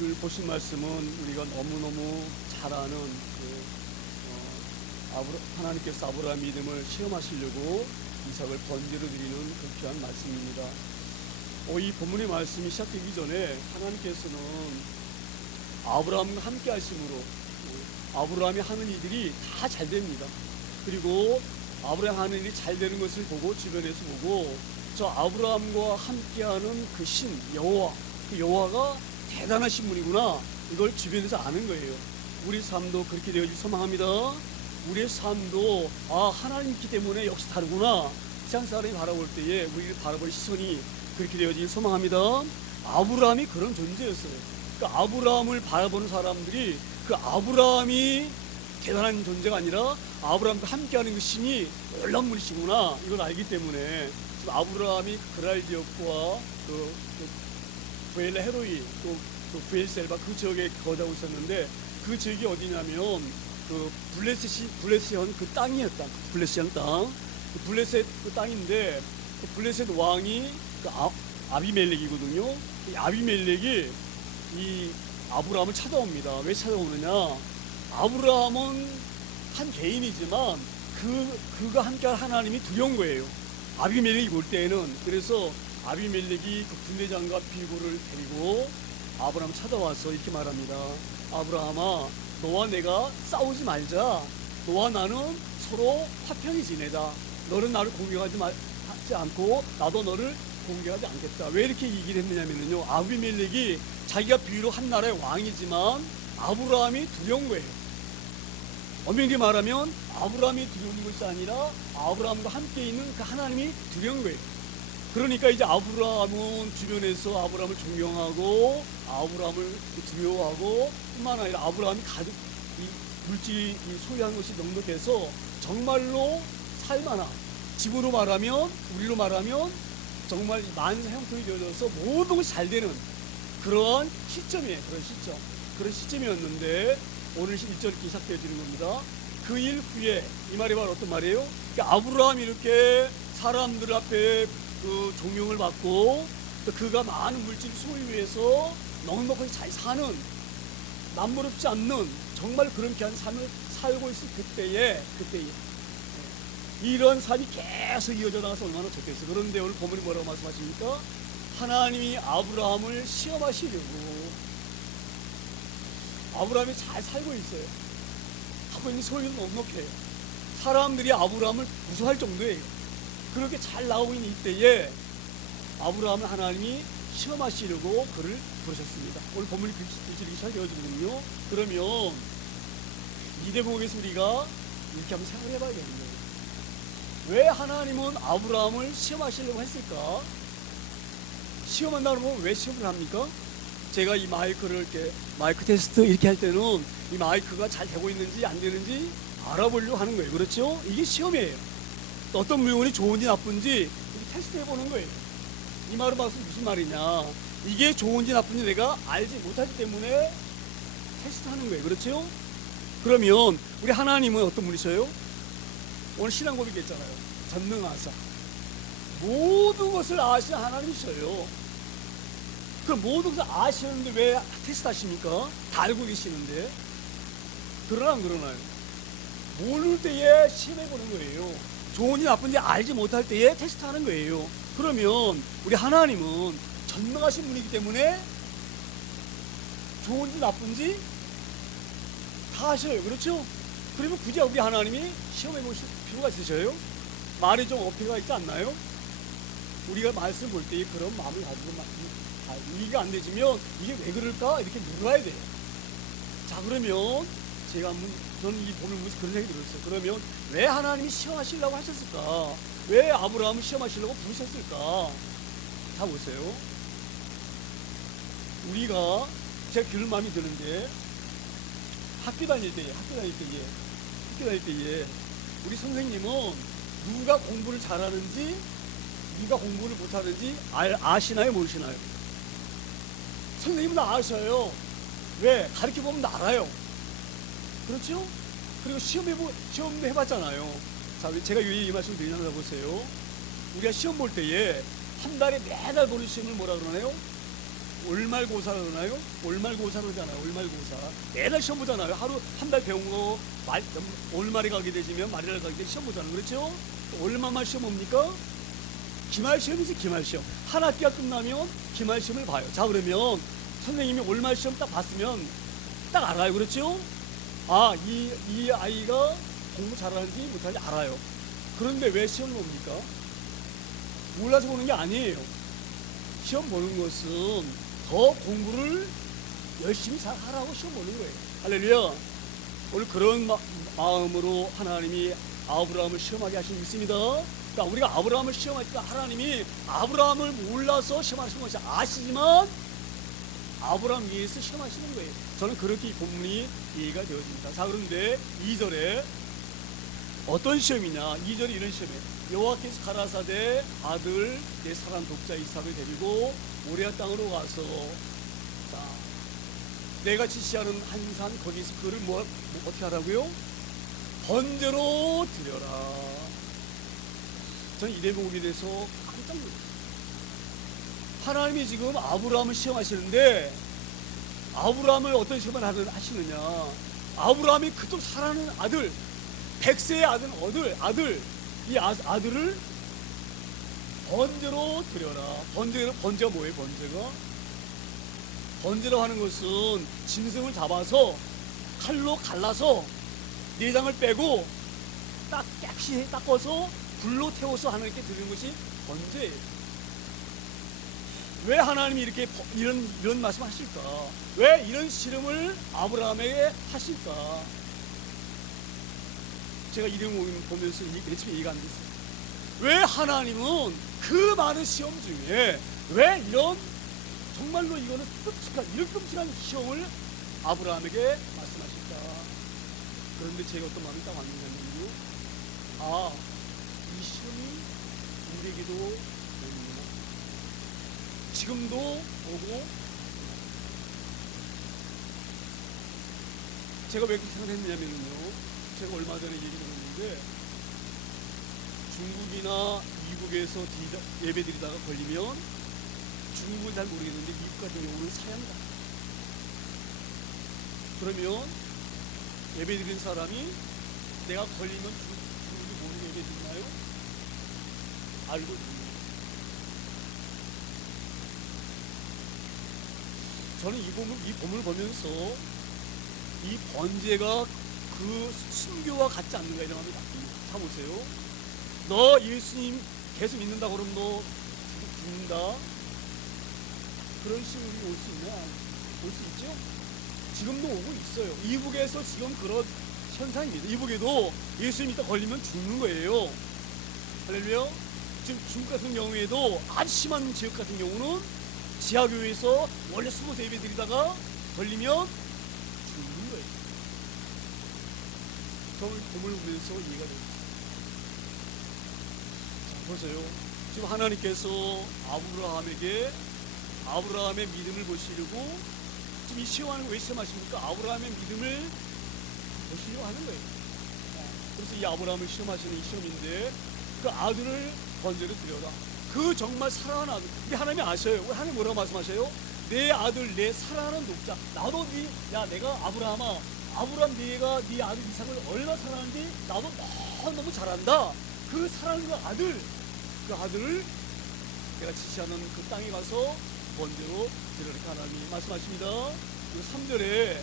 오늘 보신 말씀은 우리가 너무너무 잘 아는 하나님께서 아브라함 믿음을 시험하시려고 이삭을 번제로 드리는 그 귀한 말씀입니다. 이 본문의 말씀이 시작되기 전에 하나님께서는 아브라함과 함께 하심으로 아브라함이 하는 일들이 다 잘 됩니다. 그리고 아브라함 하는 일이 잘 되는 것을 보고 주변에서 보고 저 아브라함과 함께하는 그 신 여호와, 그 여호와가 대단하신 분이구나, 이걸 주변에서 아는 거예요. 우리 삶도 그렇게 되어질 소망합니다. 우리의 삶도 하나님 있기 때문에 역시 다르구나, 세상 사람이 바라볼 때에 우리를 바라볼 시선이 그렇게 되어질 소망합니다. 아브라함이 그런 존재였어요. 그 아브라함을 바라보는 사람들이 그 아브라함이 대단한 존재가 아니라 아브라함과 함께하는 그 신이 놀라운 분이시구나, 이걸 알기 때문에 지금 아브라함이 그랄디옥과 부엘레 헤로이 또 부엘셀바 그 지역에 거주하고 있었는데, 그 지역이 어디냐면 그 블레셋 그 땅이었다. 블레셋 땅, 그 블레셋 그 땅인데, 그 블레셋 왕이 그 아비멜렉이거든요. 이 아비멜렉이 이 아브라함을 찾아옵니다. 왜 찾아오느냐? 아브라함은 한 개인이지만 그가 함께할 하나님이 두려운 거예요, 아비멜렉이 볼 때에는. 그래서 아비멜렉이 그 군대장과 빌고를 데리고 아브라함 찾아와서 이렇게 말합니다. 아브라함아, 너와 내가 싸우지 말자. 너와 나는 서로 화평히 지내자. 너는 나를 공격하지 않고 나도 너를 공격하지 않겠다. 왜 이렇게 얘기를 했느냐면요, 아비멜렉이 자기가 비록 한 나라의 왕이지만 아브라함이 두려운 거예요. 엄연히 말하면 아브라함이 두려운 것이 아니라 아브라함과 함께 있는 그 하나님이 두려운 거예요. 그러니까 이제 아브라함은 주변에서 아브라함을 존경하고 아브라함을 두려워하고, 뿐만 아니라 아브라함이 가득 물질이 소유한 것이 넉넉해서 정말로 살만한, 지구로 말하면, 우리로 말하면 정말 만사 형통이 되어져서 모든 것이 잘 되는 그러한 시점이에요. 그런 시점이었는데 오늘 1절 이렇게 시작되어지는 겁니다. 그 일 후에, 이 말이 바로 어떤 말이에요? 아브라함이 이렇게 사람들 앞에 그 존경을 받고 또 그가 많은 물질 소유해서 넉넉하게 잘 사는, 남부럽지 않는 정말 그런 귀한 삶을 살고 있을 그때에 이런 삶이 계속 이어져 나가서 얼마나 좋겠어요. 그런데 오늘 본문이 뭐라고 말씀하십니까? 하나님이 아브라함을 시험하시려고, 아브라함이 잘 살고 있어요. 하고 있는 소유는 넉넉해요. 사람들이 아브라함을 무서워할 정도예요. 그렇게 잘 나오고 있는 이때에 아브라함을 하나님이 시험하시려고 그를 부르셨습니다. 오늘 본문이 이렇게 시작되어지거든요. 그러면 이 대목에서 우리가 이렇게 한번 생각을 해봐야 되는 거예요. 왜 하나님은 아브라함을 시험하시려고 했을까? 시험한다는 건 왜 시험을 합니까? 제가 이 마이크를 이렇게 마이크 테스트 이렇게 할 때는 이 마이크가 잘 되고 있는지 안 되는지 알아보려고 하는 거예요. 그렇죠? 이게 시험이에요. 어떤 물건이 좋은지 나쁜지 테스트 해보는 거예요. 이 말은 무슨 말이냐? 이게 좋은지 나쁜지 내가 알지 못하기 때문에 테스트하는 거예요. 그렇죠? 그러면 우리 하나님은 어떤 분이셔요? 오늘 신앙 고백했잖아요. 전능하사 모든 것을 아시는 하나님이셔요. 그럼 모든 것을 아시는데 왜 테스트 하십니까? 다 알고 계시는데. 그러나 안 그러나요? 모를 때에 시험해보는 거예요. 좋은지 나쁜지 알지 못할 때에 테스트하는 거예요. 그러면 우리 하나님은 전능하신 분이기 때문에 좋은지 나쁜지 다 아셔요. 그렇죠? 그러면 굳이 우리 하나님이 시험해보실 필요가 있으셔요? 말이 좀 어폐가 있지 않나요? 우리가 말씀 볼 때 그런 마음을 가지고 이해가 안 되지면 이게 왜 그럴까? 이렇게 물어야 돼요. 자, 그러면 저는 이 본을 보면서 그런 생각이 들었어요. 그러면 왜 하나님이 시험하시려고 하셨을까? 왜 아브라함을 시험하시려고 부르셨을까? 다 보세요. 우리가 제가 그런 마음이 드는데, 학교 다닐 때에 우리 선생님은 누가 공부를 잘하는지 누가 공부를 못하는지 아시나요? 모르시나요? 선생님은 아셔요. 왜? 가르쳐보면 알아요. 그렇죠? 그리고 시험도 해봤잖아요. 자, 제가 왜 이 말씀을 드리냐면 보세요. 우리가 시험 볼 때에 한 달에 매달 보는 시험을 뭐라 그러나요? 올말고사를 하나요? 올말고사를 하잖아요. 올말고사. 매달 시험 보잖아요. 하루 한 달 배운 거 올말에 가게 되시면 말일날 가게 되면 시험 보잖아요. 그렇죠? 얼마만 시험 봅니까? 기말 시험이지, 기말 시험. 한 학기가 끝나면 기말 시험을 봐요. 자, 그러면 선생님이 올말 시험 딱 봤으면 딱 알아요. 그렇죠? 아, 이 아이가 공부 잘하는지 못하는지 알아요. 그런데 왜 시험을 봅니까? 몰라서 보는 게 아니에요. 시험 보는 것은 더 공부를 열심히 잘 하라고 시험 보는 거예요. 할렐루야. 오늘 그런 마음으로 하나님이 아브라함을 시험하게 하신 믿습니다. 그러니까 우리가 아브라함을 시험하니까 하나님이 아브라함을 몰라서 시험하시는 것이 아시지만 아브라함 위해서 시험하시는 거예요. 저는 그렇게 이 본문이 이해가 되어집니다. 자, 그런데 2절에 어떤 시험이냐? 2절에 이런 시험이에요. 여호와께서 가라사대 아들 내 사랑 독자 이삭을 데리고 모리아 땅으로 가서, 자, 내가 지시하는 한 산 거기서 그를 어떻게 하라고요? 번제로 드려라. 저는 이 대목에 대해서 깜짝 놀랐어요. 하나님이 지금 아브라함을 시험하시는데 아브라함을 어떤 시험을 하시느냐? 아브라함이 그토록 사랑하는 아들, 100세의 아들, 이 아들을 번제로 드려라. 번제가 뭐예요? 번제로 하는 것은 짐승을 잡아서 칼로 갈라서 내장을 빼고 딱 깨끗이 닦아서 불로 태워서 하나님께 드리는 것이 번제예요. 왜 하나님이 이렇게 이런 말씀 하실까? 왜 이런 시름을 아브라함에게 하실까? 제가 이 내용을 보면서 매일 이해가 안 됐어요. 왜 하나님은 그 많은 시험 중에 왜 이런 정말로 이거는 이런 끔찍한 시험을 아브라함에게 말씀하실까? 그런데 제가 어떤 마음이 딱 왔느냐면요, 아, 이 시험이 우리에게도 오는구나. 지금도 오고, 제가 왜 그렇게 생각했느냐면요, 제가 얼마 전에 얘기 들었는데 중국이나 미국에서 예배 드리다가 걸리면, 중국은 잘 모르겠는데 미국 같은 경우는 사형다. 그러면 예배 드린 사람이 내가 걸리면 중국이 모르게 예배 드리나요? 알고 드립니다. 저는 이 본문을 보면서 이 번제가 그 순교와 같지 않는가 이런 마음이 바뀝니다. 자, 보세요. 너 예수님 계속 믿는다 그러면 너 죽는다. 그런 시험이 올 수 있나? 올 수 있죠? 지금도 오고 있어요. 이북에서 지금 그런 현상입니다. 이북에도 예수님 믿다 걸리면 죽는 거예요. 할렐루야. 지금 중국 같은 경우에도 아주 심한 지역 같은 경우는 지하교회에서 원래 숨어서 예배 드리다가 걸리면 죽는 거예요. 저는 봄을 보면서 이해가 됩니다. 자, 보세요. 지금 하나님께서 아브라함의 믿음을 보시려고 지금 이 시험하는 거 왜 시험하십니까? 아브라함의 믿음을 보시려고 하는 거예요. 그래서 이 아브라함을 시험하시는 이 시험인데 그 아들을 번제로 드려라. 그 정말 사랑하는 아들. 우리 하나님이 아셔요. 우리 하나님 뭐라고 말씀하셔요? 내 아들, 내 사랑하는 독자. 나도 내가 아브라함 네가 네 아들 이삭을 얼마나 사랑하는지 나도 너무 잘 안다. 그 사랑하는 그 아들을 내가 지시하는 그 땅에 가서 번제로 드리라. 하나님이 말씀하십니다. 그 3절에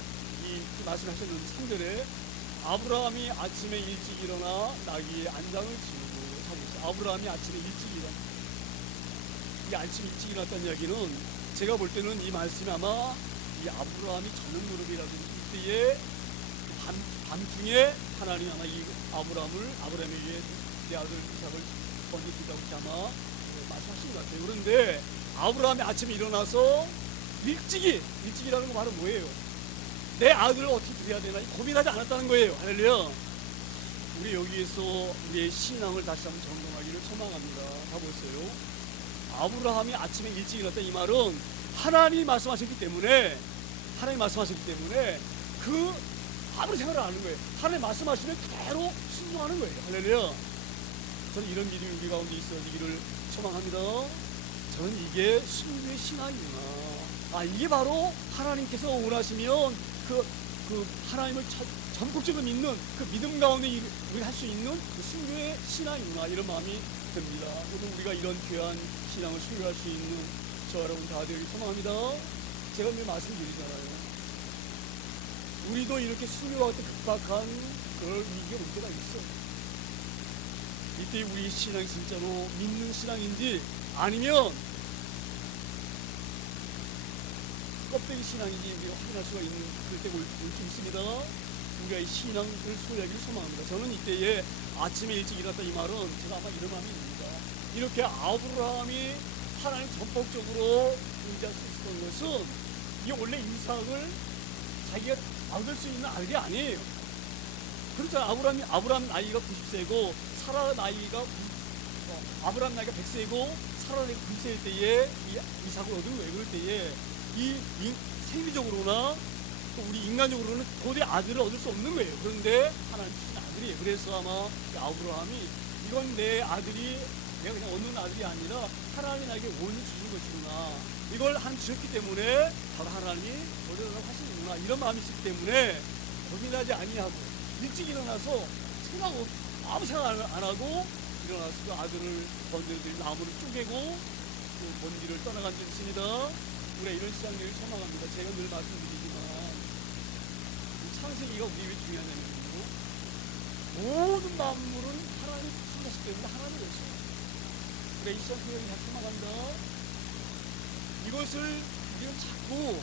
말씀하셨는데 3절에 아브라함이 아침에 일찍 일어나 나귀의 안장을 지우고, 하고 아브라함이 아침에 일찍 일어나. 이 아침 일찍 일어났다는 이야기는 제가 볼 때는 이 말씀이 아마 이 아브라함이 저녁 무렵이라든지 이때에 밤중에 하나님이 아마 이 아브라함에 의해 내 아들 이삭을 번제드리라고 아마 말씀하신 것 같아요. 그런데 아브라함이 아침에 일어나서 일찍이라는 건 바로 뭐예요? 내 아들을 어떻게 드려야 되나 고민하지 않았다는 거예요. 할렐루야. 우리 여기에서 우리의 신앙을 다시 한번 점검하기를 소망합니다. 가보세요. 아브라함이 아침에 일찍 일어났다 이 말은 하나님이 말씀하셨기 때문에 그 아무리 생각을 안 하는 거예요. 하나님 말씀하시면 그대로 순종하는 거예요. 할렐루야. 저는 이런 믿음이 우리 가운데 있어지기를 소망합니다. 저는 이게 순교의 신앙이구나. 이게 바로 하나님께서 원하시면 그 하나님을 전폭적으로 믿는 그 믿음 가운데 우리가 할 수 있는 그 순교의 신앙이구나, 이런 마음이 듭니다. 오늘 우리가 이런 귀한 신앙을 순교할 수 있는 저 여러분 다 되길 소망합니다. 제가 늘 말씀드리잖아요. 우리도 이렇게 순교와 같은 급박한 그럴 위기가 올 때가 있어요. 이때 우리 신앙이 진짜로 믿는 신앙인지 아니면 껍데기 신앙인지 우리가 확인할 수가 있는 그럴 때가 올 수 있습니다. 우리가 이 신앙을 소유하기를 소망합니다. 저는 이때에 아침에 일찍 일어났다, 이 말은 제가 아마 이런 마음이 있습니다. 이렇게 아브라함이 하나님 전폭적으로 의지할 수 있었던 것은 이 원래 이삭을 자기가 얻을 수 있는 아들이 아니에요. 그렇잖아요. 아브라함 나이가 90세고 사라 나이가 아브라함 나이가 100세고 사라 나이가 90세일 때에 이 이삭을 얻으면 왜 그럴 때에 이 생리적으로나 또 우리 인간적으로는 도저히 아들을 얻을 수 없는 거예요. 그런데 하나님 주신 아들이에요. 그래서 아마 아브라함이 이건 내 아들이 내가 그냥 얻는 아들이 아니라 하나님이 나에게 원히 주신 것이구나, 이걸 한 주셨기 때문에 바로 하나님이 얻으라고 하시는구나, 이런 마음이 있기 때문에 고민하지 아니하고 일찍 일어나서 아무 생각 안 하고 일어나서 그 아들을 건져들이 나무를 쪼개고 그 먼 길을 떠나간 적이 있습니다. 우리가 이런 시장들을 소망합니다. 제가 늘 말씀드리지만 창세기가 우리 왜 중요하냐면요, 모든 만물은 하나님 창조하시기 때문에 하나님이었어요. 우리가 이 시장 표현이 잘 소망한다. 이것을 우리는 자꾸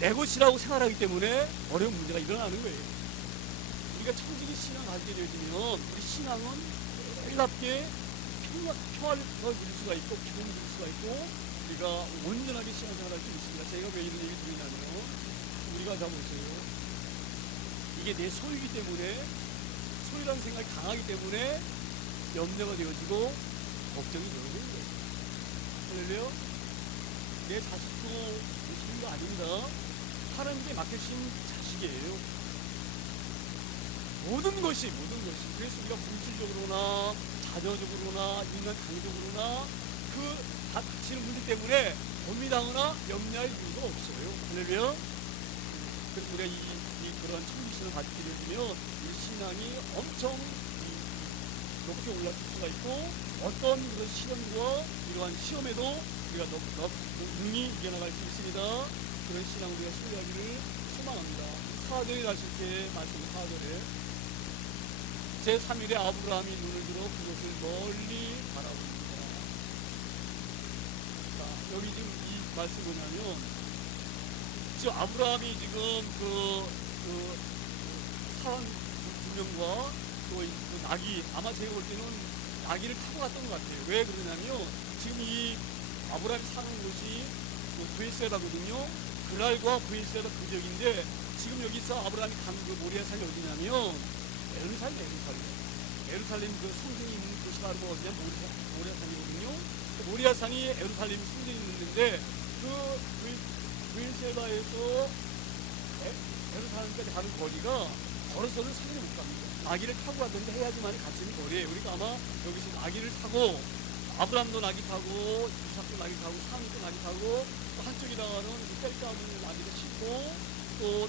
내 것이라고 생각하기 때문에 어려운 문제가 일어나는 거예요. 우리가 청지기 신앙을 가지게 되어지면 우리 신앙은 놀랍게 평화를 누릴 수가 있고 기쁨을 누릴 수가 있고 우리가 온전하게 신앙생활을 할 수 있습니다. 제가 왜 이런 얘기 드리냐면, 우리가 다 보세요. 이게 내 소유이기 때문에, 소유라는 생각이 강하기 때문에 염려가 되어지고 걱정이 되어지는 거예요. 할렐루야. 내 자식도 소유가 아닙니다. 하나님께 맡겨주신 자식이에요. 모든 것이. 그래서 우리가 물질적으로나 자녀적으로나 인간 강적으로나 그 다 닥치는 문제 때문에 고민하거나 염려할 이유가 없어요. 할렐루야. 그래서 우리가 그런 청지신을 가지게 되면 이 신앙이 엄청 높게 올라갈 수가 있고, 어떤 그런 시련과 이러한 시험에도 우리가 능히 이겨나갈 수 있습니다. 그런 신앙을 우리가 소유하기를 소망합니다. 4절에 가실 때 말씀 4절에 제3일에 아브라함이 눈을 들어 그것을 멀리 바라봅니다. 자, 여기 지금 이 말씀 뭐냐면, 지금 아브라함이 지금 사람 두 명과 또 그 나귀, 아마 제가 볼 때는 나귀를 타고 갔던 것 같아요. 왜 그러냐면, 지금 이 아브라함이 사는 곳이 브에셋바거든요. 그랄과 브에셋바 그 지역인데, 지금 여기서 아브라함이 간 그 모리아산이 어디냐면 에루살렘 그 성전이 있는 곳이 바로 어디냐, 모리아산이거든요. 그 모리아산이 에루살렘 성전이 있는 데인데, 그 브에셋바에서 에루살렘까지 가는 거리가 걸어서는 상당히 못 갑니다. 나귀를 타고 가던데 해야지만 갈 수 있는 거리예요. 그러니까 아마 여기서 나귀를 타고, 아브라함도 나귀 타고 이삭도 나귀 타고 사람도 나귀 타고 또 한쪽에다가는 뗄감을 나귀를 싣고 또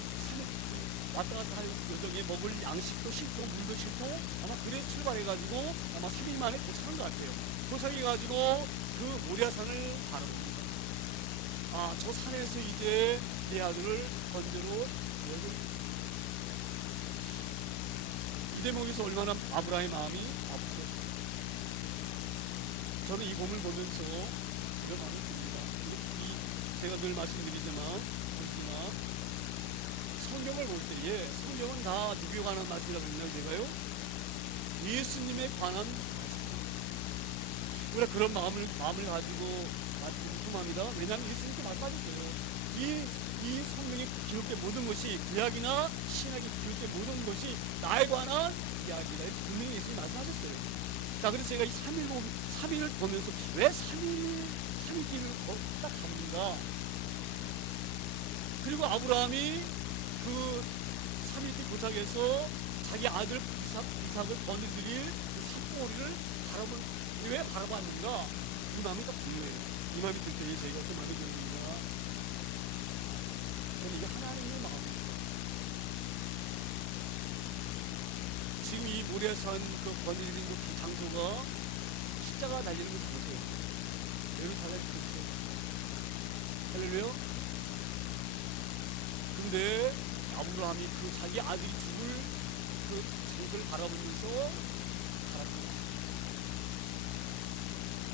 왔다 갔다 할 여정에 먹을 양식도 싣고 물도 싣고 아마 그래 출발해가지고 아마 3일 만에 도착한 것 같아요. 도착해가지고 그 모리아산을 바라봅니다. 저 산에서 이제 내 아들을 번제로 이 대목에서 얼마나 아브라함의 마음이 아프죠. 저는 이 봄을 보면서 이런 마음이 듭니다. 제가 늘 말씀드리지만 성경을 볼 때에 성경은 다 누구에 관한 말씀이라고 했나요? 제가요? 예수님에 관한 우리가 그런 마음을 가지고 궁금합니다. 왜냐하면 예수님께 말씀하셨어요. 이 성경에 기록된 모든 것이, 구약이나 신약에 기록된 모든 것이 나에 관한 이야기다. 분명히 예수님이 말씀하셨어요. 자, 그래서 제가 이 3일을 보면서 왜 3일길을 딱 갑니까? 그리고 아브라함이 그 3일길 도착해서 자기 아들 이삭을 건드릴 그 산봉우리를 왜 바라봤는가? 그 마음이 딱 보여요. 이 마음이 들 때에 저희가 어떤 마음이 드는가? 저는 이게 하나님의 마음입니다. 지금 이 모래산 그 번지는 그 장소가 십자가 달리는 걸 보세요. 여러분 달라지겠어요. 할렐루야. 근데 아브라함이 그 자기 아들이 죽을 그 장소를 바라보면서 살았습니다.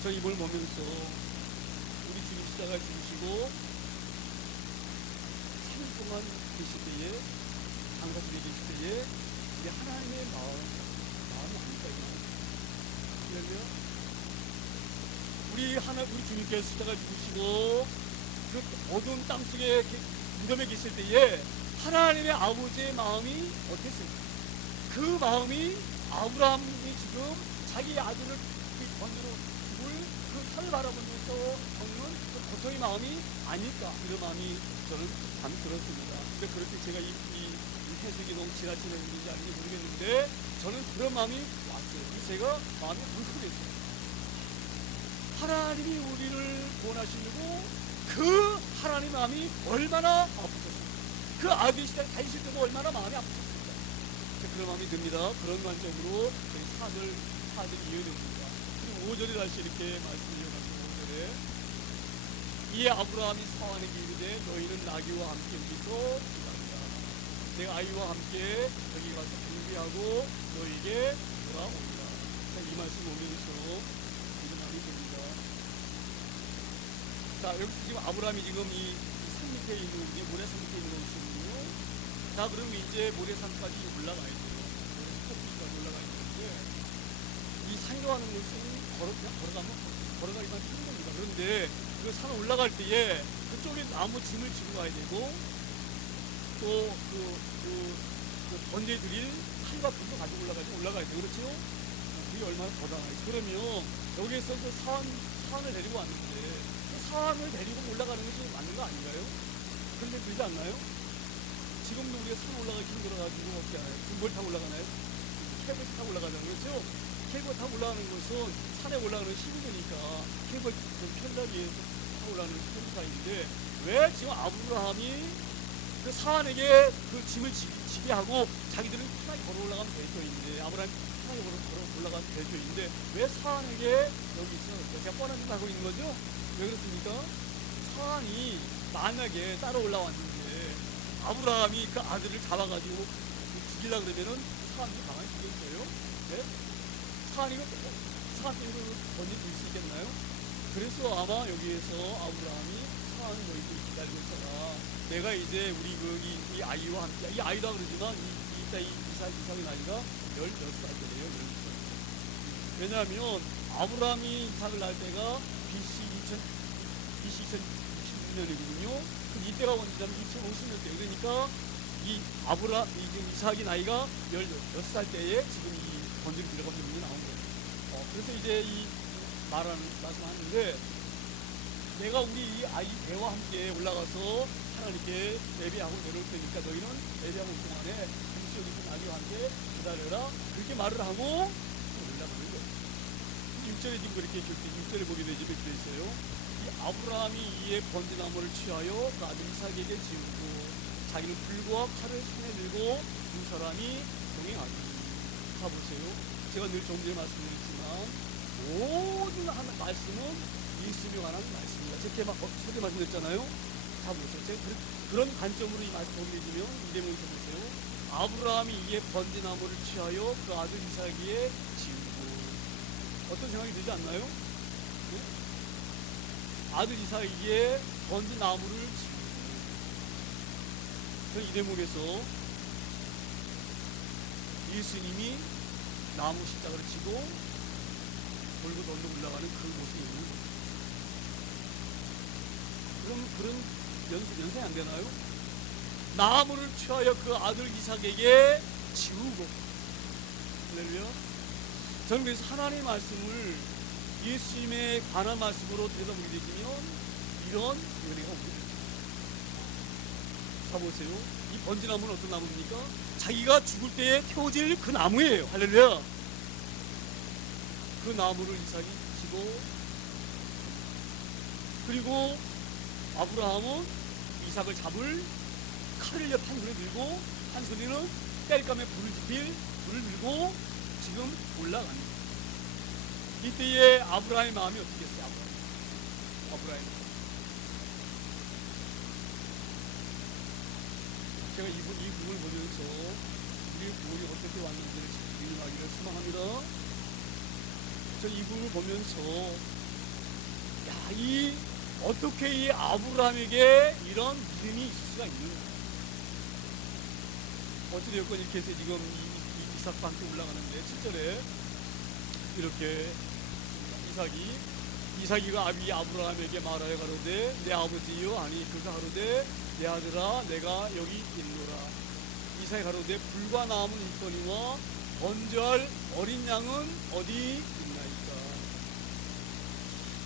저 이걸 보면서 우리 주님 십자가에 죽으시고 3일 동안 계실 때에 장사들이 계실 때에 우리 하나님의 마음이 아닐까 이거예요. 우리 주님께서 십자가에 죽으시고 그 어두운 땅 속에 무덤에 계실 때에 하나님의 아버지의 마음이 어땠을까? 그 마음이 아브라함이 지금 자기 아들을 번으로 죽을 그 산을 바라보면서 겪는 그 고통의 마음이 아닐까, 이런 마음이 저는 감이 들었습니다. 근데 그렇게 제가 이 해석이 너무 지나치는지 아닌지 모르겠는데 저는 그런 마음이 왔어요. 그래서 제가 마음이 뭉클했어요. 하나님이 우리를 구원하시려고 그 하나님 마음이 얼마나 아프셨습니까? 그 아들이 시대 다니실 때도 얼마나 마음이 아프셨습니까? 그런 마음이 듭니다. 그런 관점으로 저희 4절 이어집니다. 그리고 5절에 다시 이렇게 말씀을 이어가시고 5절에 이에 아브라함이 사환에게 이르되 너희는 나귀와 함께 여기서 기다리라. 내가 아이와 함께 여기 가서 준비하고 너희에게 돌아오리라. 이 말씀 오면서 이런 마음이 듭니다. 자, 여기서 지금 아브라함이 지금 이 산 밑에 있는, 이 모래산 밑에 있는 것이거든요. 자, 그럼 이제 모래산까지 올라가야 돼요. 모래산까지 올라가야 되는데, 이 산이라는 것은 걸어가기만 힘든 겁니다. 그런데 그 산 올라갈 때에 그쪽에 나무 짐을 지고 가야 되고, 또 그 번제 드릴 칼과 불도 가지고 올라가야 돼요. 그렇죠? 그게 얼마나 거다가요. 그러면 여기에서 그 산을 데리고 왔는데, 산을 데리고 올라가는 것이 맞는 거 아닌가요? 그런데 그러지 않나요? 지금도 우리가 산 올라가기 힘들어가지고 어떻게 하나요? 뭘 타고 올라가나요? 케이블 타고 올라가잖아요. 그렇죠? 케이블 타고 올라가는 것은 산에 올라가는 것이 힘드니까 케이블 편하게 타고 올라가는 것이 힘들다인데 왜 지금 아브라함이 그 사환에게 그 짐을 지게 하고 자기들은 편하게 걸어 올라가면 될 터인데 아브라함이 편하게 걸어 올라가면 될 터인데 왜 사환에게 여기 있어? 제가 뻔한 짓 하고 있는 거죠? 왜 그렇습니까? 사환이 만약에 따라 올라왔는데 아브라함이 그 아들을 잡아가지고 죽이려고 그러면은 사환이 가만히 죽겠어요? 네? 사환이 언제 죽일 수 있겠나요? 그래서 아마 여기에서 아브라함이 사환 너희들이 기다리고 있어라. 내가 이제 우리 이 아이와 함께, 이 아이다 그러지만 이삭의 나이가 16살 때래요. 16살. 왜냐하면 아브라함이 이삭을 낳을 때가 BC 2066년이거든요. 이때가 언제냐면 2050년대. 그러니까 지금 이삭의 나이가 16살 때에 지금 이 번지를 들어가 부분이 나온 거예요. 그래서 이제 이 말씀하는데 내가 우리 이 아이 배와 함께 올라가서 하나님께 예배하고 내려올 테니까 너희는 예배하고 있는 동안에 잠시 여기서 나귀와 함께 기다려라. 그렇게 말을 하고 올라가는 거예요. 6절에 지금 그렇게 6절에 보게 되지 몇 있어요. 이 아브라함이 이에 번제나무를 취하여 그 아들 이삭에게 지우고 자기는 불과 칼을 손에 들고 두 사람이 동행하더니 가보세요. 제가 늘 좀 전에 말씀드렸지만 모든 말씀은 예수님에 관한 말씀입니다. 제가 소개 말씀드렸잖아요. 다 보세요. 제가 그런 관점으로 이 말씀 보게 되면 이대문에서 보세요. 아브라함이 이에 번제나무를 취하여 그 아들 이삭에게 지우고 어떤 생각이 들지 않나요? 네? 아들 이삭에게 번제나무를 지우고 이 대목에서 예수님이 나무 십자가를 지고 돌고 던져 올라가는 그 모습이 있는 거예요. 그런 연상이 안 되나요? 나무를 취하여 그 아들 이삭에게 지우고. 할렐루야. 저는 그래서 하나님의 말씀을 예수님의 관한 말씀으로 들여다보게 되시면 이런 은혜가 옵니다. 자 보세요. 이 번지나무는 어떤 나무입니까? 자기가 죽을 때에 태워질 그 나무예요. 할렐루야. 그 나무를 이삭이 지고 그리고 아브라함은 이삭을 잡을 칼을 옆 한 손에 들고 한 손에는 땔감에 불을 들고 지금 올라갑니다. 이때에 아브라함의 마음이 어떻겠어요? 아브라함. 제가 이 부분을 보면서 우리 부모이 어떻게 왔는지를 질문하기를 소망합니다. 저 이 부분을 보면서 어떻게 이 아브라함에게 이런 믿음이 있을 수가 있는가? 어찌되었건 이렇게 해서 지금 이삭과 함께 올라가는데 7절에 이렇게 이삭이가 아브라함에게 말하여 가로되 내 아버지여, 아니 그가 가로되 내 아들아 내가 여기 있노라. 이삭이 가로되 불과 남은 일거니와 번제할 어린 양은 어디 있나이까.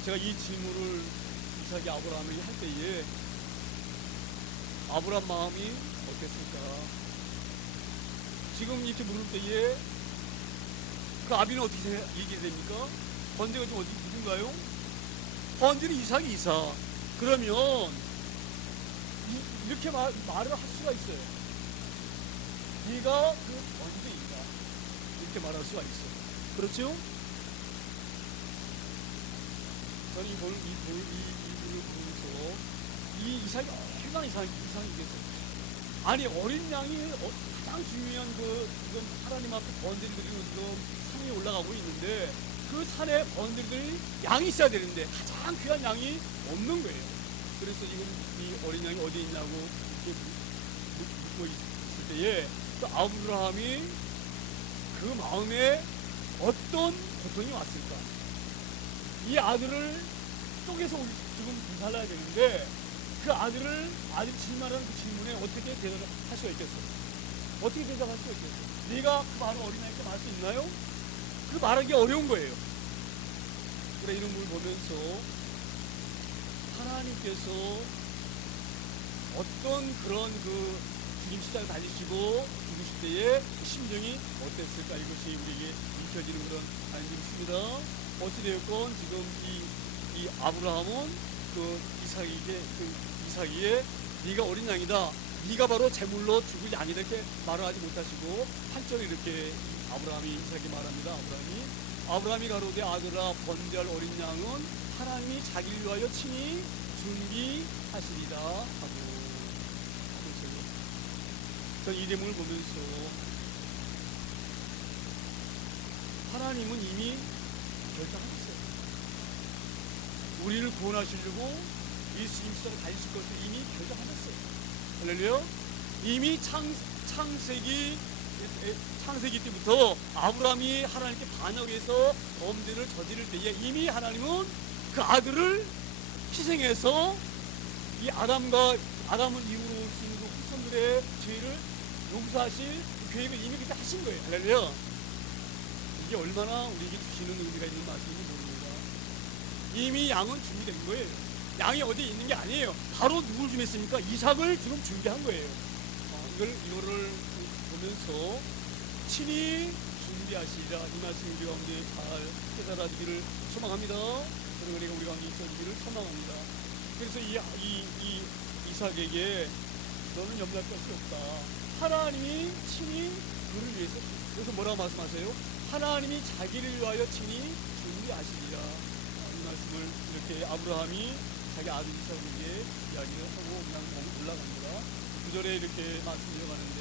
제가 이 질문을 이삭이 아브라함에게 할 때에 아브라함 마음이 어땠을까? 지금 이렇게 물을 때에 그 아비는 어떻게 얘기해야 됩니까? 번제가 좀 어디 누군가요? 번제는 이삭. 그러면 이렇게 말을 할 수가 있어요. 네가 그 번제이다, 이렇게 말할 수가 있어요. 그렇죠? 저는 이 부분을 보면서 이 이삭이 얼마나 이상이겠어요. 아니 어린 양이 가장 중요한 지금 하나님 앞에 번제를 드리고 지금 산에 올라가고 있는데 그 산에 번제들이 양이 있어야 되는데 가장 귀한 양이 없는 거예요. 그래서 지금 이 어린 양이 어디 있냐고 이렇게 묻고 있을 때에 또 아브라함이 그 마음에 어떤 고통이 왔을까? 이 아들을 쪼개서 지금 살아야 되는데 그 아들을 질문하는 그 질문에 어떻게 대답을 할 수가 있겠어요? 어떻게 대답할 수가 있겠어요? 네가 그 말을 어린아이께 말할 수 있나요? 그 말하기 어려운 거예요. 그래 이런 걸 보면서 하나님께서 어떤 그런 그 주님 십자가 달리시고 죽으실 때의 심정이 어땠을까? 이것이 우리에게 읽혀지는 그런 안심이 있습니다. 어찌되었건 지금 이 아브라함은 그 이삭이의 네가 어린 양이다, 네가 바로 제물로 죽을 양이다, 이렇게 말을 하지 못하시고 8절에 이렇게 아브라함이 이삭이 말합니다. 아브라함이 가로되 아들아 번제할 어린 양은 하나님이 자기를 위하여 친히 준비하시리라 하고. 저는 이 내용을 보면서 하나님은 이미 결정하셨어요. 우리를 구원하시려고 예수님 십자가 달리실 것을 이미 결정하셨어요. 할렐루야. 이미 창세기 때부터 아브라함이 하나님께 반역해서 범죄를 저지를 때에 이미 하나님은 그 아들을 희생해서 이 아담을 이후로 올 수 있는 그 후손들의 죄를 용서하실 그 계획을 이미 그때 하신 거예요. 할렐루야. 이게 얼마나 우리에게 주시는 의미가 있는 말씀인지 모릅니다. 이미 양은 준비된 거예요. 양이 어디 있는 게 아니에요. 바로 누구를 준비했습니까? 이삭을 지금 준비한 거예요. 이거를 보면서 친히 준비하시리라, 이 말씀 우리 가운데 잘 깨달아지기를 소망합니다. 그리고 우리 가운데 있어지기를 소망합니다. 그래서 이 이삭에게 너는 염려할 것이 없다. 하나님이 친히 그를 위해서, 그래서 뭐라고 말씀하세요? 하나님이 자기를 위하여 친히 준비하시리라. 이 말씀을 이렇게 아브라함이 자기 아들 이삭에게 이야기를 하고 그냥 올라갑니다. 9절에 이렇게 말씀드려가는데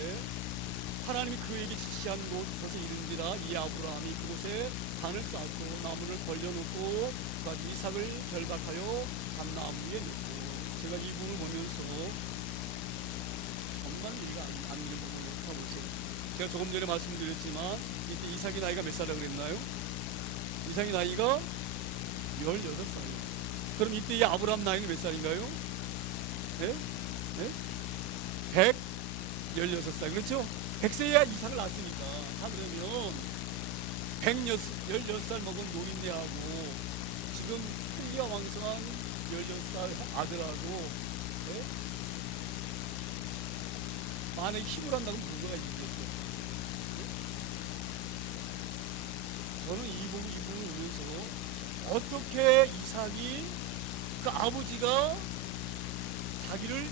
하나님이 그에게 지시한 곳에 이른지라 이 아브라함이 그곳에 단을 쌓고 나무를 벌려놓고 그 이삭을 결박하여 감나무 위에 놓고. 제가 이 부분을 보면서 정말 이해가 안 되는 부분을 하고 있어요. 제가 조금 전에 말씀드렸지만 이때 이삭의 나이가 몇 살이라고 그랬나요? 이삭의 나이가 16살이에요. 그럼 이때 이 아브라함 나이는 몇 살인가요? 네? 116살. 그렇죠? 100세야 이삭을 낳았으니까. 그러면 16살 먹은 노인네하고 지금 크기가 왕성한 16살 아들하고 만약에 힘을 한다면 누가 있겠죠? 저는 이 부분을 보면서 어떻게 이삭이 그 그 아버지가 자기를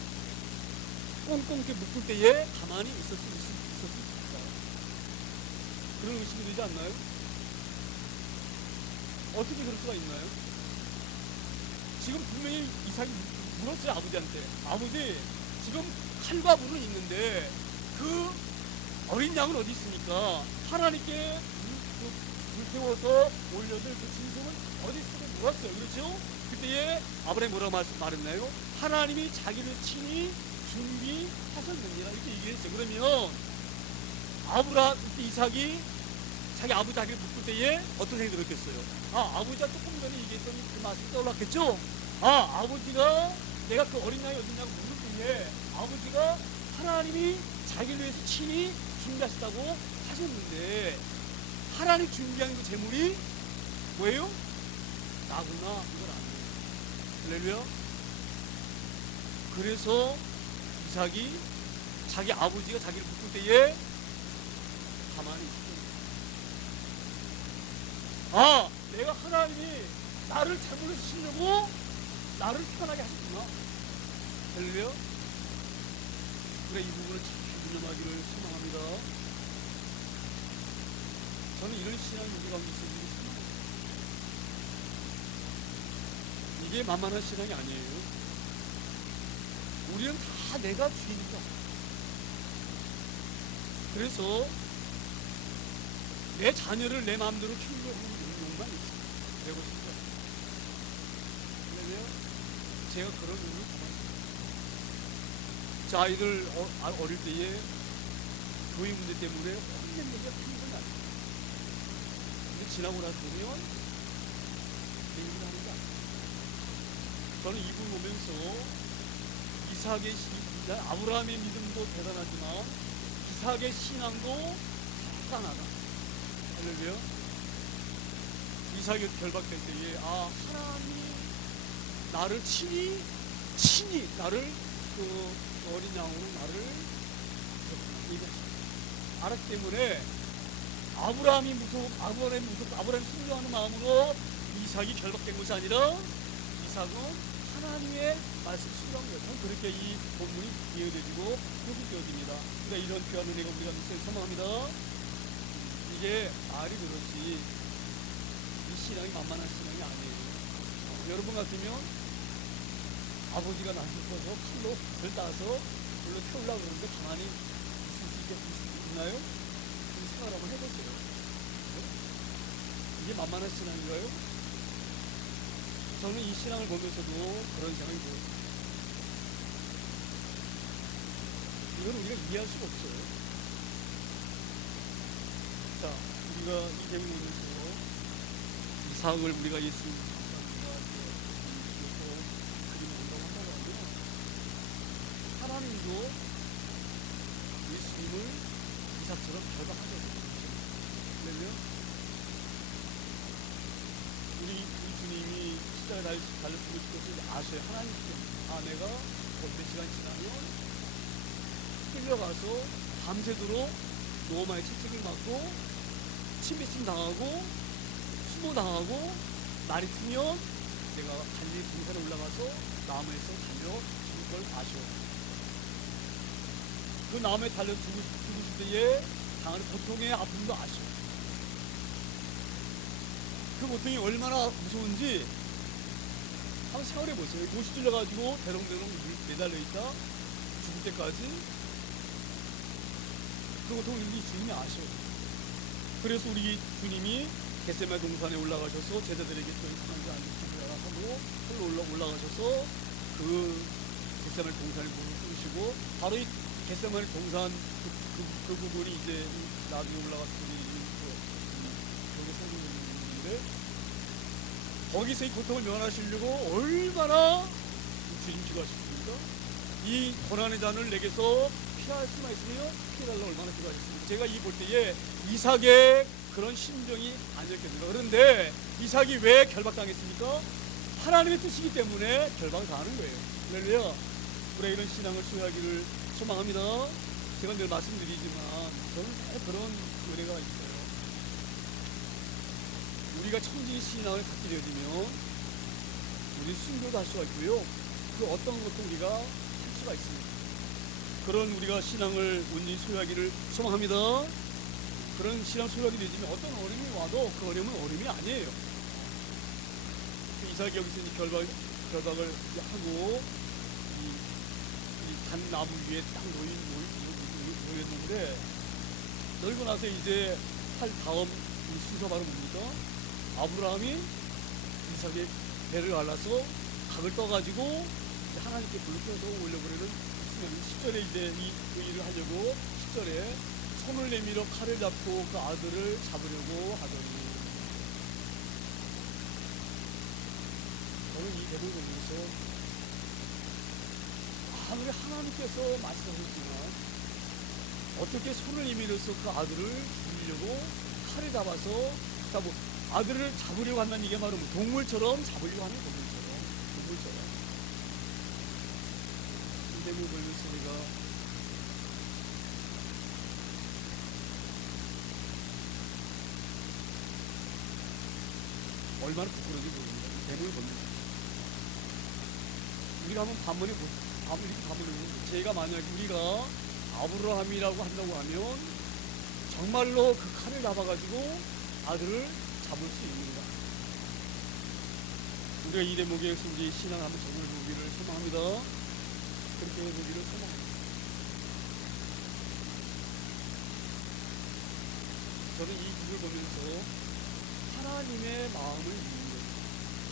꽁꽁 이렇게 묶을 때에 가만히 있었을까? 그런 의심이 되지 않나요? 어떻게 그럴 수가 있나요? 지금 분명히 이삭이 물었어요, 아버지한테. 아버지, 지금 칼과 불은 있는데 그 어린 양은 어디 있습니까? 하나님께 불태워서 올려줄 그 짐승은 어디 있을까 물었어요. 그렇죠? 그때에 아브라함이 뭐라고 말했나요? 하나님이 자기를 친히 준비하셨느니라 이렇게 얘기했어요. 그러면 이삭이 자기 아버지 자기를 묶을 때에 어떤 생각이 들었겠어요? 아버지가 조금 전에 얘기했던 그 말씀이 떠올랐겠죠? 아버지가 내가 그 어린 양이 어딨냐고 물을 때에 아버지가 하나님이 자기를 위해서 친히 준비하셨다고 하셨는데 하나님 준비한 그 재물이 뭐예요? 나구나 이걸 안 돼요. 할렐루야. 그래서 이삭이 자기 아버지가 자기를 묶을 때에 가만히 있어요. 내가 하나님이 나를 잘못해서 쓰려고 나를 편하게 하셨구나. 할렐루야. 그래, 이 부분을 잘 유념하기를 소망합니다. 저는 이런 신앙이 우리 가운데 있어지기 소망합니다. 이게 만만한 신앙이 아니에요. 우리는 다 내가 주인이다. 그래서 내 자녀를 내 마음대로 키우려고 하는 욕망만 있어요. 되고 싶어요. 왜냐면 제가 그런 의미를 담았어요. 자, 아이들 어릴 때에 교육 문제 때문에 혼낸 얘기가 큰 건 아니에요. 근데 지나고 나서 보면 얘기를 하는 게 아니에요. 저는 이분 보면서 아브라함의 믿음도 대단하지만 이삭의 신앙도 대단하다. 할렐루야. 이삭이 결박될 때에 하나님이 나를 친히 나를 그 어린 양으로 나를 알았기 때문에 아브라함이 순종하는 마음으로 이삭이 결박된 것이 아니라 이삭은 하나님의 말씀 순종한 거예요. 그렇게 이 본문이 이해되지고 회복되어집니다. 그러니까 이런 귀한 은혜가 우리가 소망합니다. 이게 말이 그렇지 이 신앙이 만만한 신앙이 아니에요. 여러분 같으면 아버지가 나를 쳐서 칼로 붓을 따서 불로 태우려고 그러는데 가만히 있을 수 있나요? 이 생각을 한번 해보세요. 이게 만만한 신앙인가요? 저는 이 신앙을 보면서도 그런 생각이 들었어요. 이건 우리가 이해할 수가 없어요. 자, 우리가 이 제목을 보면서 이삭을 우리가 예수님 그림을 본다고 한다고 하면 하나님도 예수님을 이삭처럼 결박하셨어요. 왜냐면 우리 주님이 십자가에 달려 죽을 것을 아셔요. 하나님께 내가 몇 시간 지나면 끌려가서 밤새도록 노마의 채찍을 맞고 침뱉음 당하고 수모 당하고 날이 트면 내가 갈릴리 동산에 올라가서 나무에서 달려 죽을 걸 아셔. 그 나무에 달려 죽으실 때에 당하는 고통의 아픔도 아셔. 그 고통이 얼마나 무서운지 한번 생각해 보세요. 못이 찔려가지고 대롱대롱 매달려 있다 죽을 때까지 그 고통을 우리 주님이 아셔요. 그래서 우리 주님이 겟세마네 동산에 올라가셔서 제자들에게 또 가만히 앉으시고 올라가셔서 그 겟세마네 동산을 부르시고 바로 이 겟세마네 동산 그 부분이 이제 나중에 올라갔더니 여기 성경에 거기서 이 고통을 면하시려고 얼마나 주님 기도하셨습니까? 이 고난의 잔을 내게서 피할 수만 있으면 피해달라고 얼마나 기도하셨습니까? 제가 이 볼 때에 이삭의 그런 심정이 아니었겠습니까? 그런데 이삭이 왜 결박당했습니까? 하나님의 뜻이기 때문에 결박을 당하는 거예요. 할렐루야. 우리가 이런 신앙을 수여하기를 소망합니다. 제가 늘 말씀드리지만 저는 그런 은혜가 있어요. 우리가 천지 신앙을 갖게 되어지면 우리 순교도 할 수가 있고요. 그 어떤 것도 우리가 할 수가 있습니다. 그런 우리가 신앙을 온전히 소유하기를 소망합니다. 그런 신앙 소유하게 되지만 어떤 어려움이 와도 그 어려움은 어려움이 아니에요. 이삭이 여기서 이제 결박을 이제 하고 이 단나무 위에 딱 놓였는데 놀고 나서 이제 할 다음 순서 바로 뭡니까? 아브라함이 이삭의 배를 갈라서 각을 떠가지고 하나님께 불러서 올려버리는 10절에 이제 이 일을 하려고 10절에 손을 내밀어 칼을 잡고 그 아들을 잡으려고 하더니, 저는 이 대목을 보면서 아무리 하나님께서 말씀하셨지만 어떻게 손을 내밀어서 그 아들을 죽이려고 칼을 잡아서 아들을 잡으려고 한다는 얘기가 바로 동물처럼 잡으려고 하는 동물처럼 이 대목을 보면서 우리가 얼마나 부끄러운지 모릅니다. 대목을 봅니다. 우리가 한번 반문에 제가 만약에 우리가 아브라함이라고 한다고 하면 정말로 그 칼을 잡아가지고 아들을 잡을 수 있는가? 우리가 이 대목에서 우리 신앙 한번 정말 보기를 소망합니다. 그렇게 보기를 소망합니다. 저는 이 글을 보면서 하나님의 마음을 믿는 것,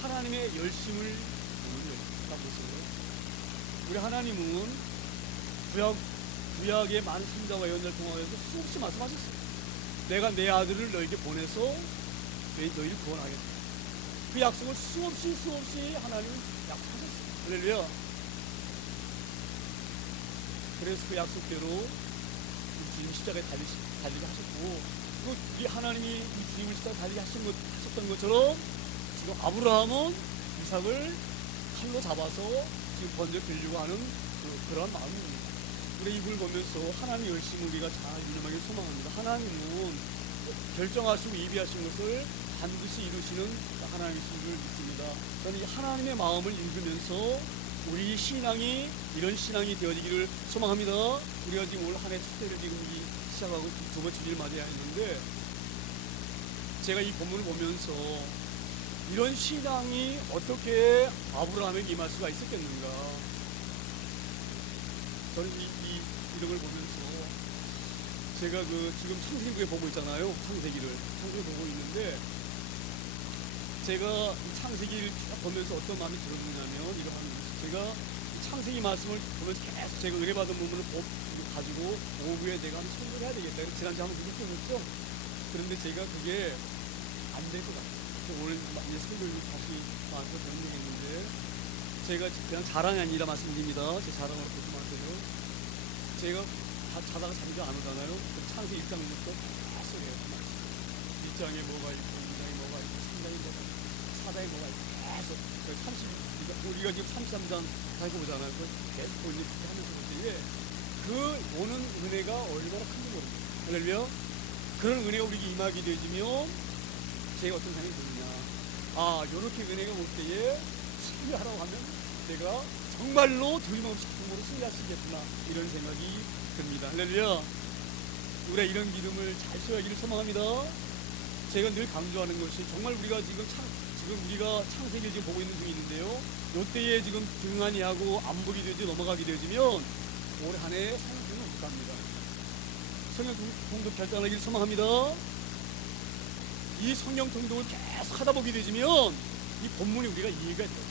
하나님의 열심을 보는 것 보세요. 우리 하나님은 구약의 많은 선자와 예언자를 통하여서 수없이 말씀하셨어요. 내가 내 아들을 너에게 보내서 너희를 구원하겠다. 그 약속을 수없이 하나님은 약속하셨어요. 할렐루야. 그래서 그 약속대로 주님 십자가에 달리게 하셨고, 이 하나님이 이 주님을 십자가에 달리게 하셨던 것처럼 지금 아브라함은 이삭을 칼로 잡아서 지금 번져 들려고 하는 그런 마음입니다. 우리 이걸 보면서 하나님의 열심을 우리가 잘 유념하길 소망합니다. 하나님은 결정하시고 예비하신 것을 반드시 이루시는 하나님이신 줄 믿습니다. 저는 이 하나님의 마음을 읽으면서 우리 신앙이 이런 신앙이 되어지기를 소망합니다. 우리가 지금 올 한 해 첫 해를 지금 시작하고 두 번째 일 맞이해야 했는데, 제가 이 본문을 보면서 이런 신앙이 어떻게 아브라함에게 임할 수가 있었겠는가? 저는 이런 걸 보면서 제가 지금 창세기를 보고 있잖아요. 창세기를 보고 있는데, 제가 창세기를 보면서 어떤 마음이 들었느냐면 이러한, 제가 창세기 말씀을 보면서 계속 제가 의뢰받은 부분을 가지고 오후에 내가 한번 설교를 해야 되겠다. 지난주에 한번 그랬었죠. 그런데 제가 그게 안 될 것 같아요. 오늘 이제 설교를 다시 와서 변경했는데, 제가 그냥 자랑이 아니라 말씀드립니다. 제 자랑으로 보지 마세요. 제가 자다가 잠이 안 오잖아요. 창세기 1장부터 계속 해요. 1장에 뭐가 있고, 2장에 뭐가 있고, 3장에 뭐가 있고, 4장에 뭐가 있고, 계속 우리가 지금 33장 다시 보잖아요. 계속 보이는 하면서 보세요. 그 오는 은혜가 얼마나 큰지 모릅니다. 할렐루야. 그런 은혜가 우리에게 임하게 되어지면 제가 어떤 생각이 드느냐, 요렇게 은혜가 올 때에 승리하라고 하면 내가 정말로 틀림없이 정말로 승리할 수 있겠구나, 이런 생각이 듭니다. 할렐루야. 우리가 이런 믿음을 잘 소유하기를 소망합니다. 제가 늘 강조하는 것이, 정말 우리가 지금 우리가 창세기를 지금 보고 있는 중에 있는데요, 요때에 지금 등한히 하고 안 보게 되지 넘어가게 되어지면 올 한 해 성경은 못 갑니다. 성경 통독 결단하기를 소망합니다. 이 성경 통독을 계속 하다 보게 되지면 이 본문이 우리가 이해가 돼요.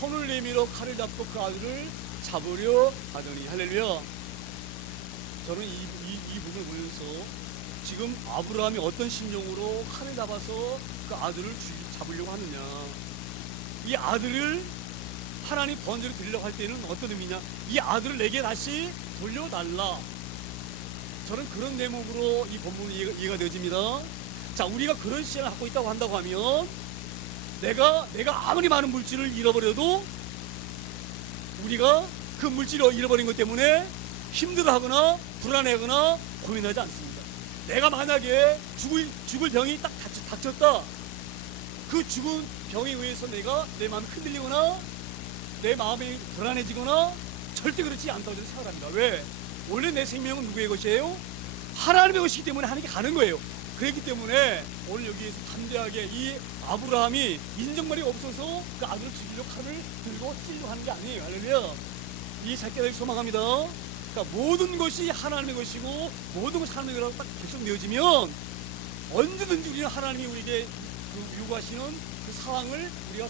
손을 내밀어 칼을 잡고 그 아들을 잡으려 하더니, 할렐루야. 저는 이 부분을 보면서 지금 아브라함이 어떤 심정으로 칼을 잡아서 그 아들을 잡으려고 하느냐, 이 아들을 하나님 번제로 드리려고 할 때는 어떤 의미냐, 이 아들을 내게 다시 돌려달라. 저는 그런 대목으로 이 본문이 이해가 되어집니다. 자, 우리가 그런 시간을 갖고 있다고 한다고 하면, 내가 아무리 많은 물질을 잃어버려도 우리가 그 물질을 잃어버린 것 때문에 힘들어하거나 불안해하거나 고민하지 않습니다. 내가 만약에 죽을 병이 딱 닥쳤다. 그 죽은 병에 의해서 내 마음이 흔들리거나 내 마음이 불안해지거나 절대 그렇지 않다고 저는 생각합니다. 왜? 원래 내 생명은 누구의 것이에요? 하나님의 것이기 때문에 하나님께 가는 거예요. 그렇기 때문에 오늘 여기에서 담대하게 이 아브라함이 인정말이 없어서 그 아들을 죽이려고 칼을 들고 찔려고 하는 게 아니에요. 할렐루야. 이 작게를 소망합니다. 그러니까 모든 것이 하나님의 것이고 모든 것이 하나님의 것이라고 딱 결정되어지면 언제든지 우리는 하나님이 우리에게 요구하시는 그 상황을 우리가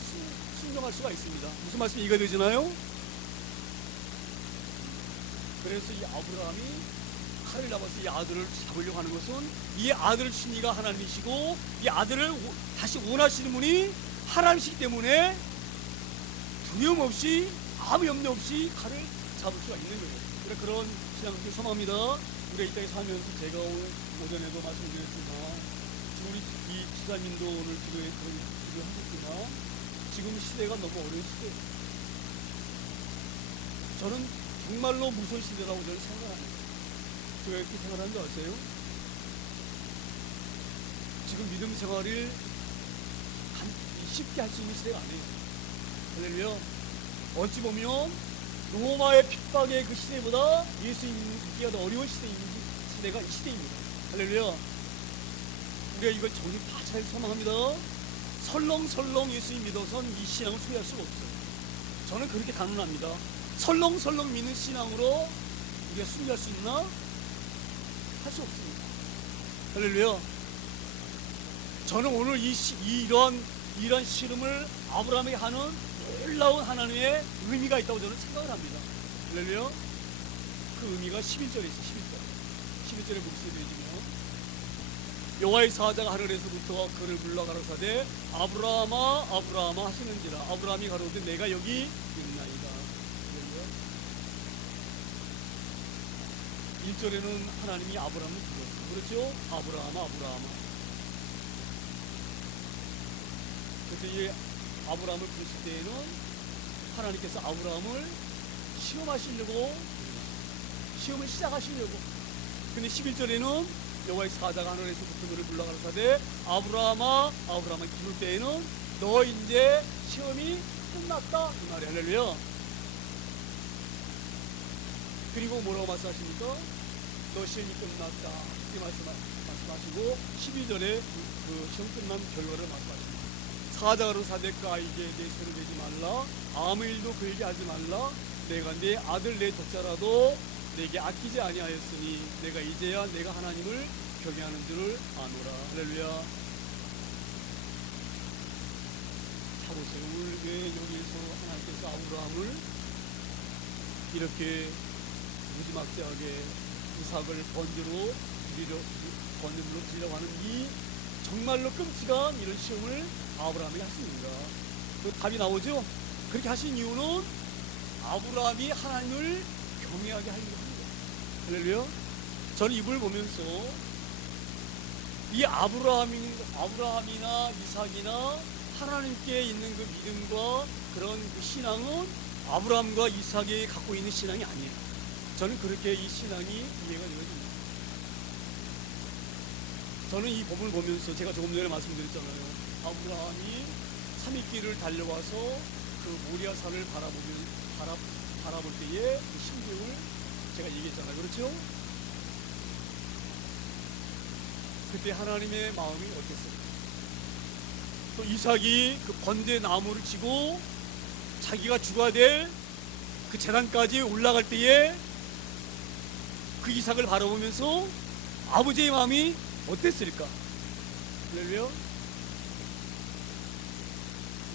순종할 수가 있습니다. 무슨 말씀이 이해가 되잖아요? 그래서 이 아브라함이 칼을 잡아서 이 아들을 잡으려고 하는 것은 이 아들을 친 이가 하나님이시고 이 아들을 다시 원하시는 분이 하나님이시기 때문에 두려움 없이 아무 염려 없이 칼을 잡을 수가 있는 거예요. 그런 신앙을 소망합니다. 우리가 이 땅에 살면서 제가 오전에도 말씀드렸지만 우리 이 지사님도 오늘 기도를 하셨지만 지금 시대가 너무 어려운 시대예요. 저는 정말로 무서운 시대라고 저는 생각합니다. 왜 이렇게 생각하는지 아세요? 지금 믿음 생활을 쉽게 할 수 있는 시대가 아니에요. 할렐루야. 어찌 보면 로마의 핍박의 그 시대보다 예수님 믿기가 더 어려운 시대가 이 시대입니다. 할렐루야. 우리가 이걸 정리 다 잘 소망합니다. 설렁설렁 예수님 믿어선 이 신앙을 소유할 수가 없어요. 저는 그렇게 단언합니다. 설렁설렁 믿는 신앙으로 우리가 순교할 수 있나? 할 수 없습니다. 할렐루야. 저는 오늘 이러한 실험을 아브라함에게 하는 놀라운 하나님의 의미가 있다고 저는 생각을 합니다. 할렐루야. 그 의미가 11절에 있어요. 11절에 목소리 들으시면 여호와의 사자가 하늘에서부터 그를 불러 가라사대 아브라함아 아브라함아 하시는지라. 아브라함이 가로되 내가 여기 있나이다. 1절에는 하나님이 아브라함을 불렀어요. 그렇죠? 아브라함아 아브라함아. 그래서 이 아브라함을 부르실 때에는 하나님께서 아브라함을 시험하시려고 시험을 시작하시려고. 근데 11절에는 여호와의 사자가 하늘에서부터 그를 불러 가라사대 아브라함아 아브라함아 부를 때에는 너 이제 시험이 끝났다 이 말이야. 할렐루야. 그리고 뭐라고 말씀하십니까? 너 시험이 끝났다 이렇게 말씀하시고 12절에 그 시험 끝난 결과를 말씀하십니다. 사자가 가로사대까 이제 내 손을 대지 말라 아무 일도 그에게 하지 말라 내가 내 아들 내 독자라도 내게 아끼지 아니하였으니 내가 이제야 내가 하나님을 경외하는 줄을 아노라. 할렐루야. 자 보세요. 오늘 왜 여기에서 하나님께서 아브라함을 이렇게 무지막지하게 이삭을 번제로 드리려고 하는 이 정말로 끔찍한 이런 시험을 아브라함에게 하십니다. 그 답이 나오죠? 그렇게 하신 이유는 아브라함이 하나님을 경외하게 하려고 합니다. 할렐루야. 저는 이걸 보면서 이 아브라함이나 이삭이나 하나님께 있는 그 믿음과 그런 그 신앙은 아브라함과 이삭이 갖고 있는 신앙이 아니에요. 저는 그렇게 이 신앙이 이해가 되어집니다. 저는 이 본문을 보면서 제가 조금 전에 말씀드렸잖아요. 아브라함이 3일길을 달려와서 그 모리아산을 바라볼 때의 그 심경을 제가 얘기했잖아요. 그렇죠? 그때 하나님의 마음이 어땠어요? 또 이삭이 그 번제 나무를 지고 자기가 죽어야 될 그 제단까지 올라갈 때에 그 이삭을 바라보면서 아버지의 마음이 어땠을까? 할렐루야.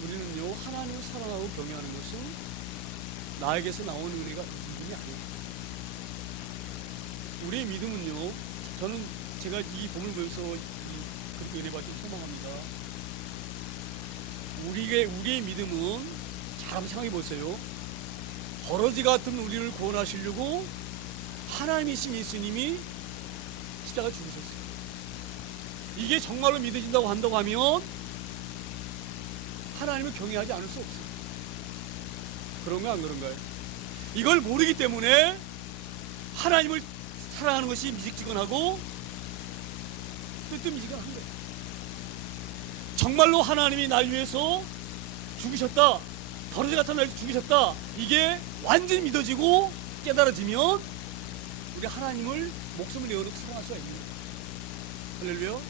우리는요 하나님을 사랑하고 경외하는 것은 나에게서 나오는 은혜가 믿음이 아니에요. 우리의 믿음은요, 저는 제가 이 본을 보면서 그렇게 은혜 받기 소망합니다. 우리의 믿음은 잘 한번 생각해 보세요. 버러지 같은 우리를 구원하시려고 하나님이신 예수님이 십자가에 죽으셨어요. 이게 정말로 믿어진다고 한다고 하면 하나님을 경외하지 않을 수 없어요. 그런가 안 그런가요? 이걸 모르기 때문에 하나님을 사랑하는 것이 미직지근하고 뜨뜻미지근한 거예요. 정말로 하나님이 날 위해서 죽으셨다, 버러지 같은 날 위해서 죽으셨다, 이게 완전히 믿어지고 깨달아지면 우리 하나님을 목숨을 내어놓고 사랑할 수가 있는 거예요. 할렐루야.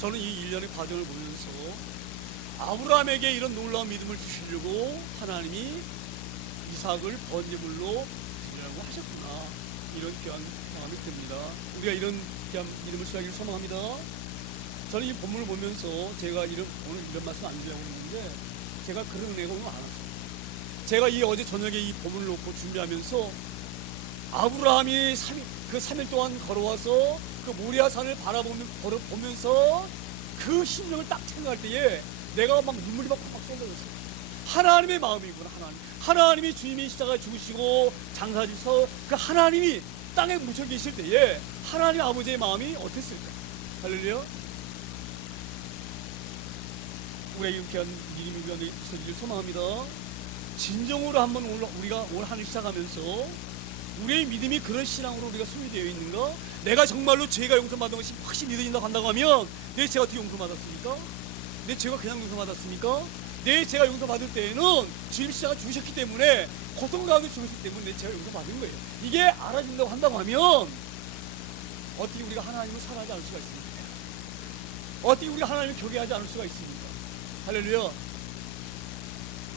저는 이 일련의 과정을 보면서 아브라함에게 이런 놀라운 믿음을 주시려고 하나님이 이삭을 번제물로 드리라고 하셨구나, 이런 귀한 마음이 듭니다. 우리가 이런 귀한 믿음을 수하기를 소망합니다. 저는 이 본문을 보면서 제가 오늘 이런 말씀 안 드리려고 했는데 제가 그런 은혜가 오늘 많았어요. 제가 이 어제 저녁에 이 본문을 놓고 준비하면서 아브라함이 3일 동안 걸어와서 그 모리아 산을 보면서 그 심령을 딱 생각할 때에 내가 막 눈물이 막 팍팍 쏟아졌어요. 하나님의 마음이구나. 하나님이 주님이 십자가에 죽으시고 장사지서 그 하나님이 땅에 묻혀 계실 때에 하나님 아버지의 마음이 어땠을까? 할렐루야. 우리에게 유쾌한 믿음이 있어지길 소망합니다. 진정으로 한번 우리가 올 한 해 시작하면서 우리의 믿음이 그런 신앙으로 우리가 소유되어 있는가? 내가 정말로 죄가 용서받은 것이 확실히 믿어진다고 한다고 하면 내 죄가 어떻게 용서받았습니까? 내 죄가 그냥 용서받았습니까? 내 죄가 용서받을 때에는 주님 십자가 죽으셨기 때문에 고통 가운데 죽으셨기 때문에 내 죄가 용서받은 거예요. 이게 알아진다고 한다고 하면 어떻게 우리가 하나님을 사랑하지 않을 수가 있습니까? 어떻게 우리가 하나님을 경외하지 않을 수가 있습니까? 할렐루야.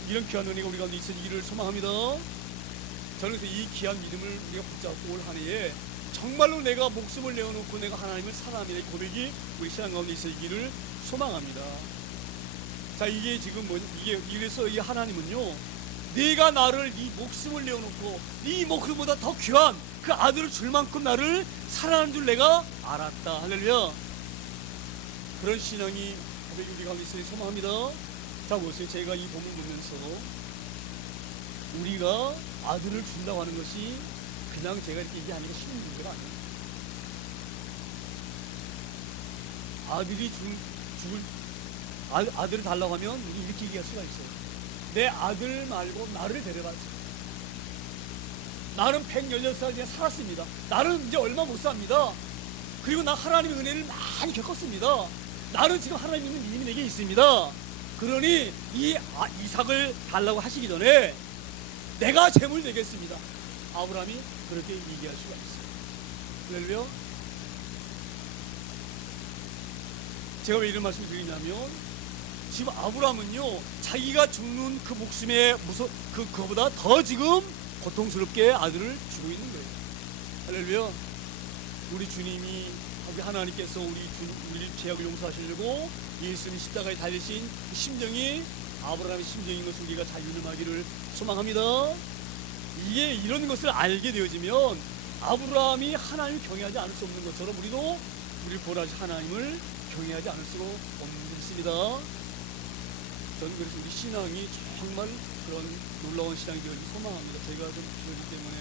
이런 귀한 은혜가 우리 가운데 있어지기를 소망합니다. 저는 그래서 이 귀한 믿음을 우리가 붙잡고 올 한 해에 정말로 내가 목숨을 내어놓고 내가 하나님을 사랑하는 고백이 우리 신앙 가운데 있어지기를 소망합니다. 자, 이게 지금 이래서 이 하나님은요, 네가 나를 네 목숨을 내어놓고 네 목숨보다 더 귀한 그 아들을 줄 만큼 나를 사랑하는 줄 내가 알았다. 할렐루야. 그런 신앙이 고백이 우리 가운데 있어지기 소망합니다. 자, 보세요. 제가 이 본문 보면서 우리가 아들을 준다고 하는 것이 그냥 제가 이렇게 얘기하는 게 쉬운 문제가 아니에요. 아들을 달라고 하면 우리 이렇게 얘기할 수가 있어요. 내 아들 말고 나를 데려가지. 나는 116살 이제 살았습니다. 나는 이제 얼마 못 삽니다. 그리고 나 하나님의 은혜를 많이 겪었습니다. 나는 지금 하나님 있는 믿음이 내게 있습니다. 그러니 이 이삭을 달라고 하시기 전에 내가 재물 되겠습니다. 아브라함이 그렇게 얘기할 수가 있어요. 할렐루야. 제가 왜 이런 말씀을 드리냐면 지금 아브라함은요, 자기가 죽는 그 목숨의 그거보다 더 지금 고통스럽게 아들을 주고 있는 거예요. 할렐루야. 우리 주님이, 우리 하나님께서 우리 죄악을 용서하시려고 예수님 십자가에 달리신 그 심정이 아브라함의 심정인 것을 우리가 잘 유념하기를 소망합니다. 이게 이런 것을 알게 되어지면 아브라함이 하나님을 경외하지 않을 수 없는 것처럼 우리도 우리를 보호하신 하나님을 경외하지 않을 수가 없습니다. 저는 그래서 우리 신앙이 정말 그런 놀라운 신앙이 되어지기 소망합니다. 제가 좀 그러기 때문에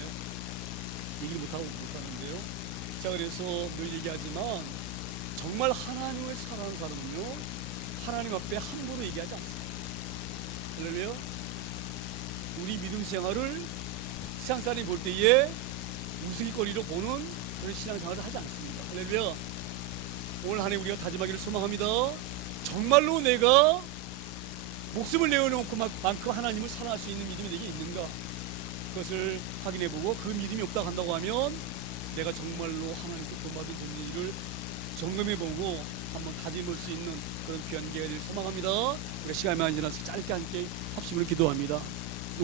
얘기를 못하는데요. 자, 그래서 늘 얘기하지만 정말 하나님을 사랑하는 사람은요, 하나님 앞에 함부로 얘기하지 않습니다. 할렐루야. 우리 믿음 생활을 세상 사람이 볼 때에 우스갯거리로 보는 그런 신앙생활을 하지 않습니다. 할렐루야. 오늘 한 해 우리가 다짐하기를 소망합니다. 정말로 내가 목숨을 내어놓고 만큼 하나님을 사랑할 수 있는 믿음이 내게 있는가, 그것을 확인해보고 그 믿음이 없다고 한다고 하면 내가 정말로 하나님께 본받은 정리를 점검해보고 한번 다짐할 수 있는 그런 귀한 기회를 소망합니다. 우리가 시간이 많이 지나서 짧게 함께 합심으로 기도합니다.